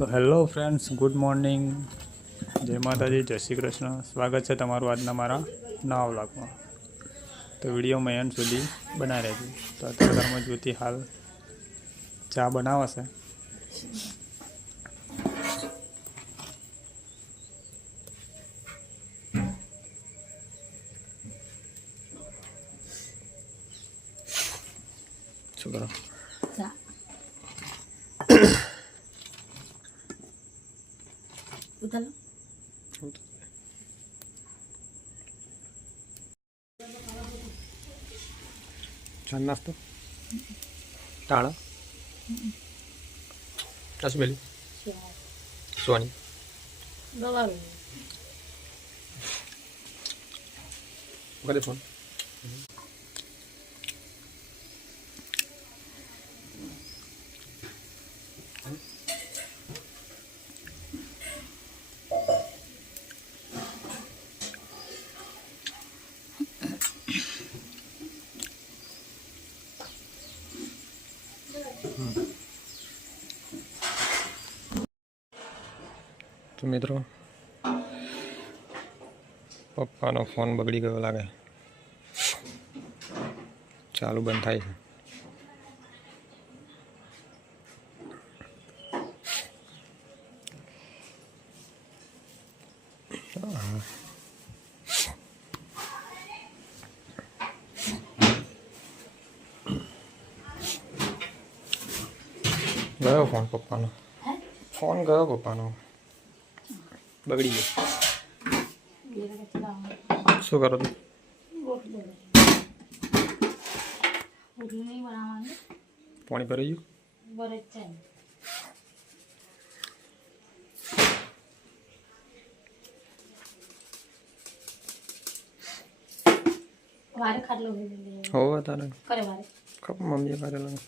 તો hello friends, good morning, જય માતાજી, જય શ્રી કૃષ્ણ. સ્વાગત છે તમારું આજના મારા નવા વ્લોગમાં. તો વિડીયોમાં એન્ડ સુધી બનાવી રહેજો. તો અત્યારે ઘરમાં જ્યોતિ હાલ ચા બનાવશે. શું કરો? ઉતારો ચા નાસ્તો ટાળા રસબેલી સોની કરે ફોન. તો મિત્રો, પપ્પાનો ફોન બગડી ગયો લાગે, ચાલુ બંધ થાય છે. ગયો ફોન પપ્પાનો, ફોન ગયો પપ્પાનો, બગડી ગયો. શું કરો તું? પાણી ભરાઈ ગયું? વારે ખાટલો હોવે તારે કરે વારે ખબર મમ્મીએ કરેલા.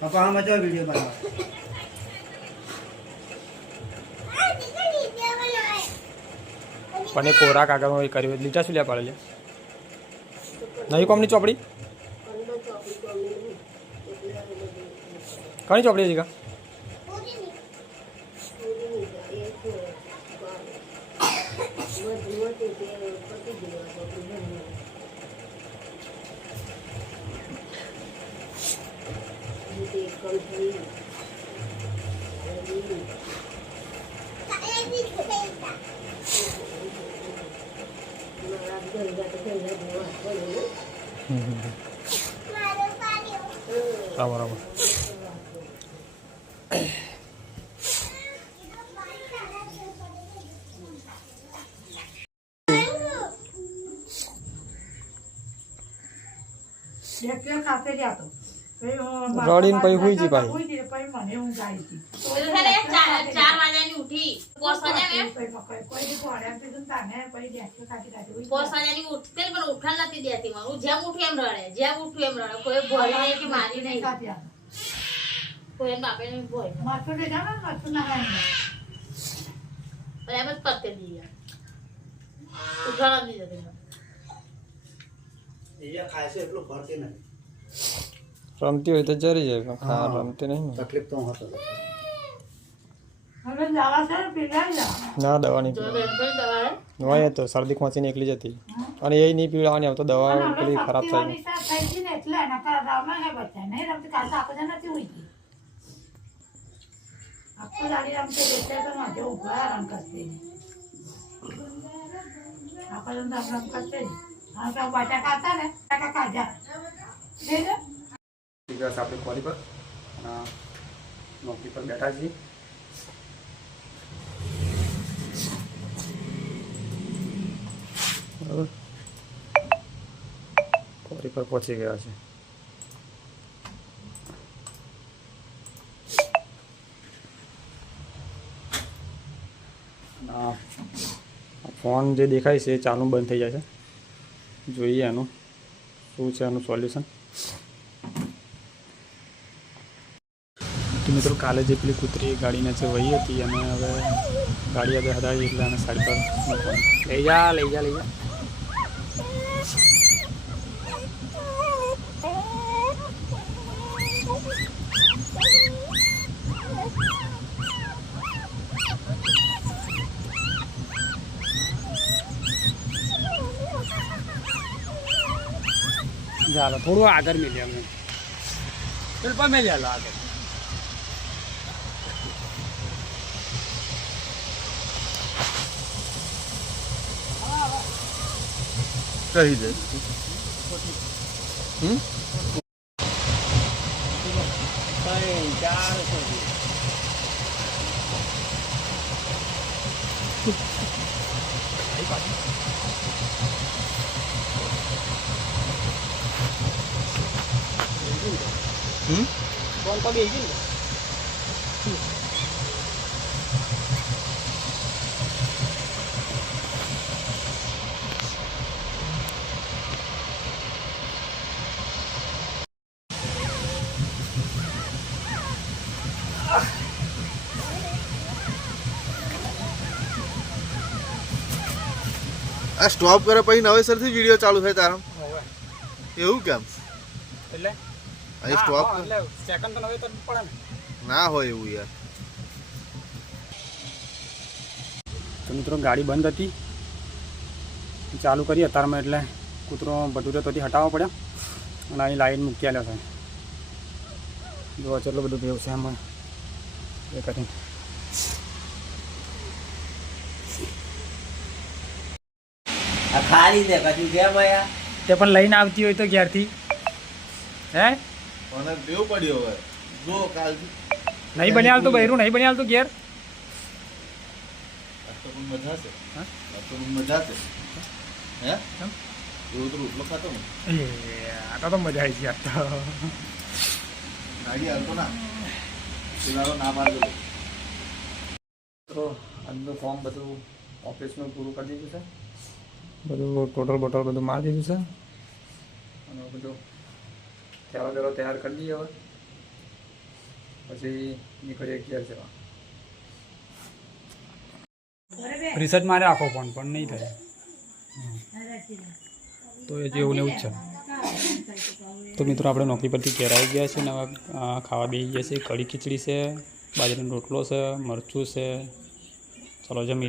पापा हम अच्छा वीडियो बना પણ કોરા કાગળમાં એ કર્યું લીટા શું લ્યા પાડે લે નહીં કોમની ચોપડી કઈ ચોપડી હતી કા રામ રામ. રડીને પછી હુઈ જી ભાઈ. રમતી હોય તો જરી જાય પણ ખા રમતી નહીં. तकलीफ तो होता ના દવા નહીં હોય તો શરદી ખોંચીને એકલી જતી અને એ નહીં પીવડાવવાની આવતો દવા પેલી ખરાબ થાય ને. આપણે કોરી પર નોકરી પર બેઠા છીએ. બરાબર, કોરી પર પહોંચી ગયા છે. ફોન જે દેખાય છે એ ચાલુ બંધ થઈ જાય છે. જોઈએ એનું શું છે એનું સોલ્યુશન. તો મિત્રો કાલે જે પેલી કૂતરી ગાડી નીચે વહી હતી અને હવે ગાડી આગળ હટાવી એટલે આને સાઈડ પર મૂકવાની. લઈ જા લઈ જા લઈ જા. ચાલો થોડું આગળ મેળ્યા અમે બિલકુલ મેળ્યા આગળ. કહી દે આ સ્ટોપ કરે પછી નવેસરથી વિડીયો ચાલુ થાય તારા એવું કેમ એટલે અહીં સ્ટોપ એટલે સેકન્ડ તો નવે તો પડે ને. ના હોય એવું યાર. તો મિત્રો ગાડી બંધ હતી ચાલુ કરી અત્યારમાં એટલે કૂતરો બધું તોથી હટાવવા પડ્યા અને અહીં લાઈન મૂકી આલ્યો છે. જો કેટલું બધું ભેવ છે એમાં એ કરીને. ખાલી દે પછી કેમ આયા તે પણ લઈને આવતી હોય તો ક્યારથી હે મને દેવ પડ્યો હવે જો કાલથી નહીં બની હાલતું બહેરું નહીં બની હાલતું ઘેર. આ તો પણ મજા છે. હા? આ તો પણ મજા છે હે કેમ? એવું તો રોટલો ખાતો ને એ આ તો મજા આવી ગઈ આ તો. ગાડી હાલતો ના પેલાનો ના માર દો. તો આજનું ફોર્મ બધું ઓફિસનું પૂરું કરી દીધું છે. બધું ટોટલ બોટલ બધું મારી દીધું છે અને બધું તૈયાર કરી દઈએ હવે પછી નીકળીએ ઘેર જવા. રિસર્ચ મારે આખો ફોન પણ નહીં થાય તો એ જેવું ને એવું જ છે. તો મિત્રો આપણે નોકરી પરથી ઘેર આવી ગયા છે ને હવે ખાવા બેસી ગયા છે. કઢી ખીચડી છે, બાજરીનો રોટલો છે, મરચું છે. ચલો જમી લઈએ.